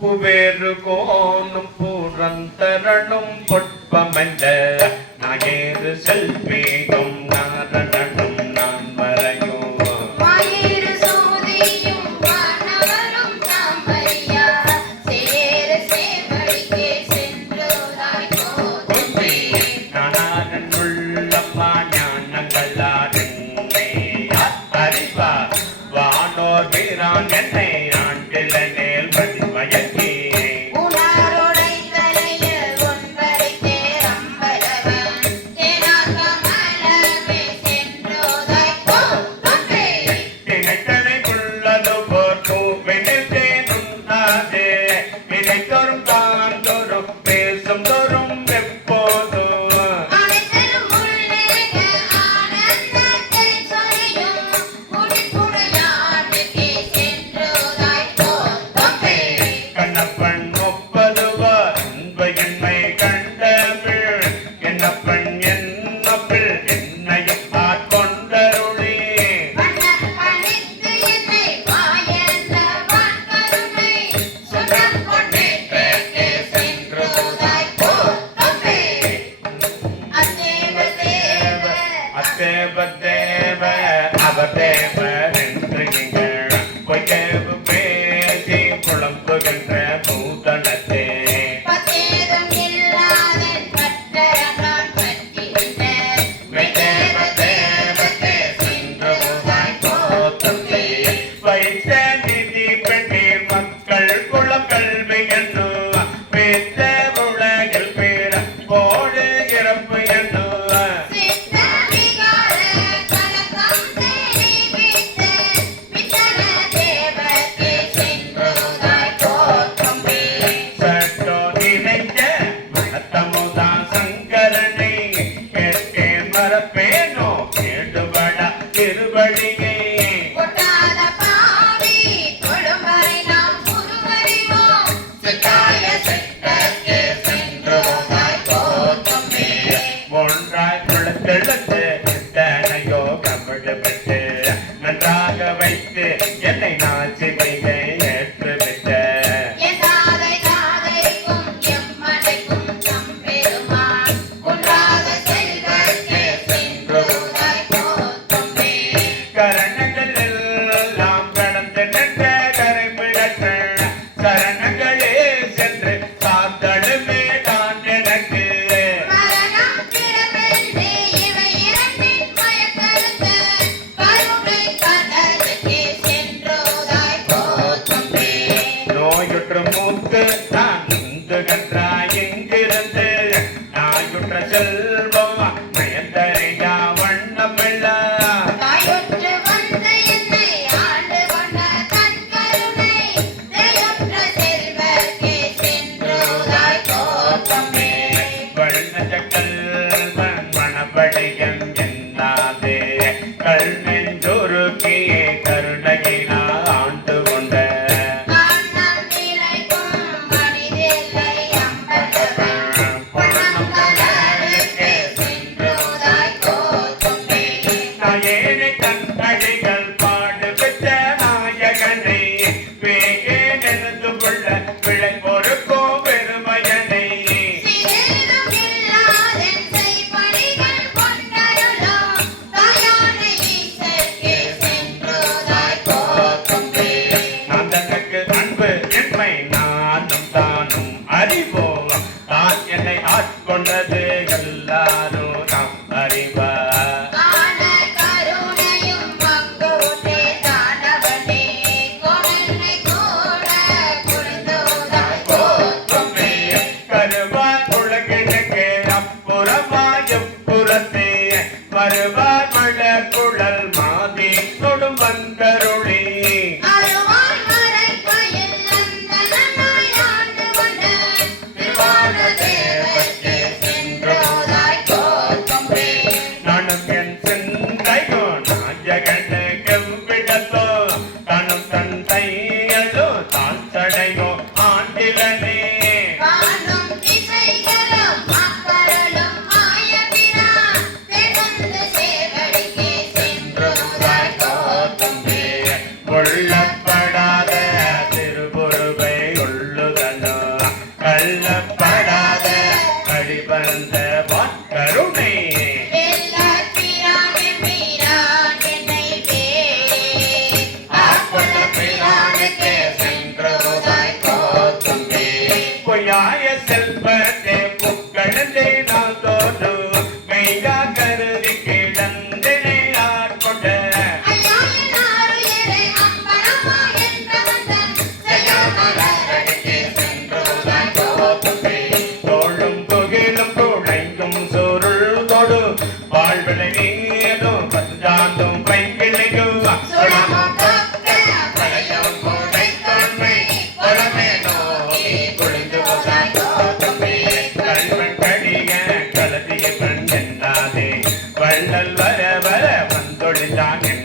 புவேறுகோனும் புறந்தரணும் பொற்பமந்த நாயேறு செல்வீகம் நாரணனும் நான் வரையும் என்னை ஆண்டில நேல் மயக்கி நினைத்தனை உள்ளது போற்றும் வினைத்தேனுந்தாதே நினைத்தோறும் தாந்தோறும் பேசும் தோறும் எப்போதும் தேவ அவதேவர் என்று நீங்கள் பொய்கேவு பேசி புலம்புகின்ற பூதளத்தே வைத்த நிதி பெண்ணே மக்கள் குளம் கல்வி என்னும் பேத்த உலகில் பேர போடு இறப்பு என்னும் நன்றாக வைத்து என்னை நாச்சு வைகை ஏற்றுவிட்ட கரணங்கள் எல்லாம் கடந்து நின்ற கரைபிடற்ற சரணங்களே சென்று சாத்தடுமே தான் எனக்கு மூத்து நான் நுந்துகன்றாய் எங்கிருந்து நாயுற்ற செல்வம் நயந்தறியா வண்ணமில்ல வண்ணஜ கல்வன் மணபடியம் என்னாதே கல் நெஞ்சொருக்கி கருணையினா ஆண்டு கொண்ட என்னை ஆட்கொண்டது எல்லாரும் நாம் அறிவார்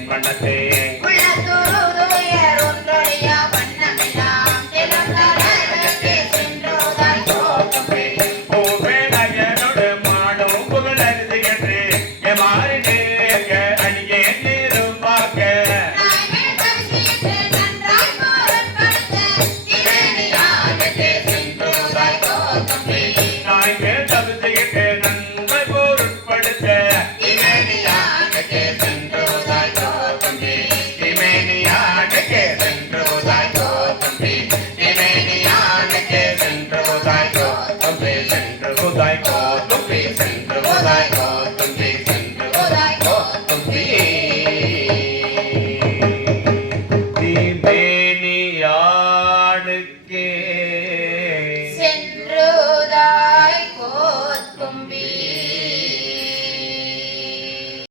மனத்தே